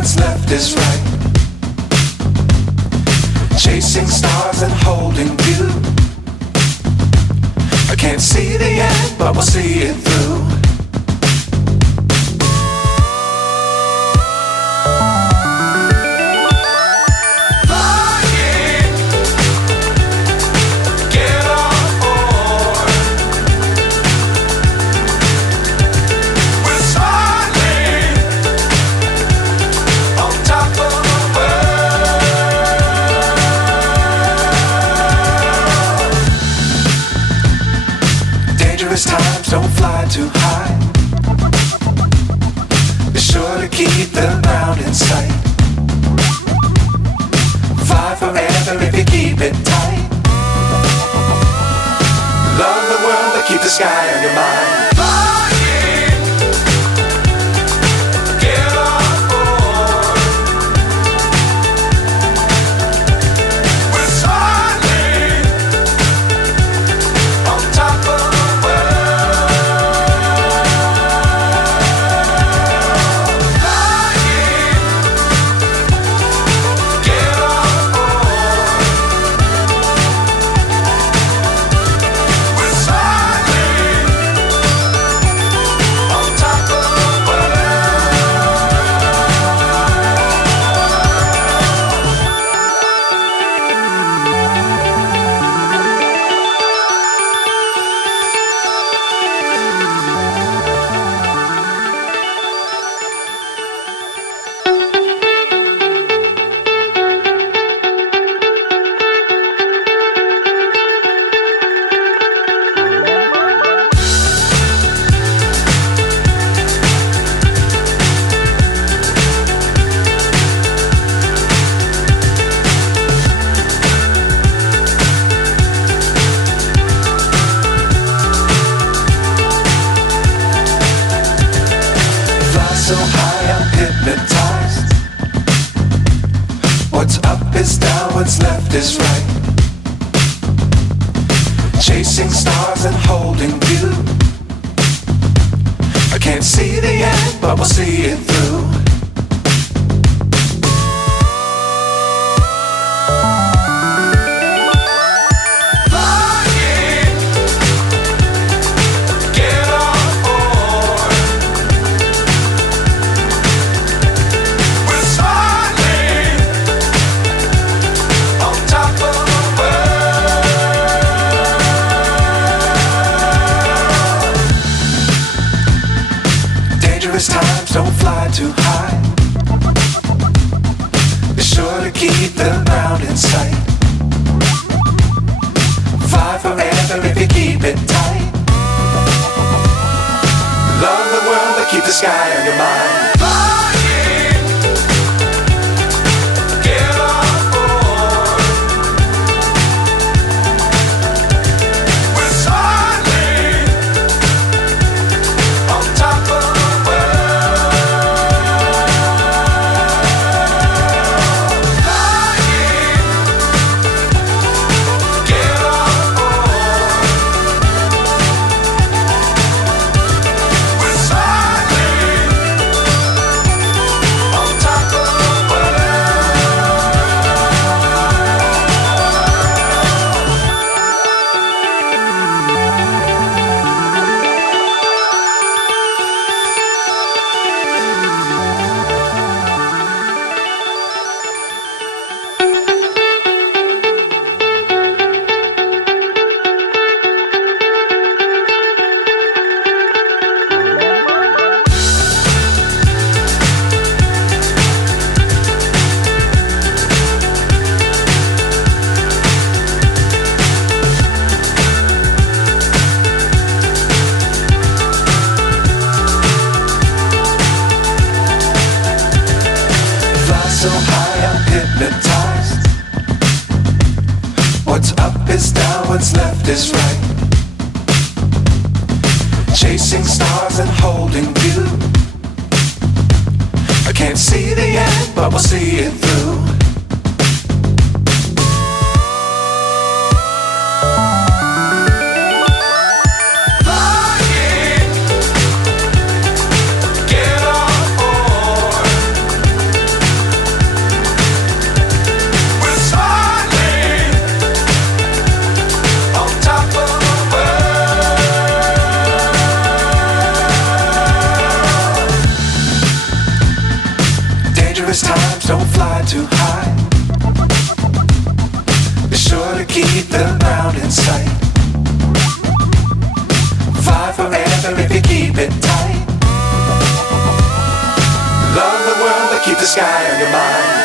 what's left is right. Chasing stars and holding you. I can't see the end, but we'll see it through. Times don't fly too high. Be sure to keep the ground in sight. Fly forever if you keep it tight. Love the world but keep the sky on your mind. So high I'm hypnotized. What's up is down, what's left is right. Chasing stars and holding you. I can't see the end, but we'll see it through. Times don't fly too high. Be sure to keep the ground in sight. Fly forever if you keep it tight. Love the world but keep the sky on your mind. So high I'm hypnotized. What's up is down, what's left is right. Chasing stars and holding you. I can't see the end, but we'll see it through. dangerous times, don't fly too high. Be sure to keep the ground in sight. Fly forever if you keep it tight. Love the world, but keep the sky on your mind.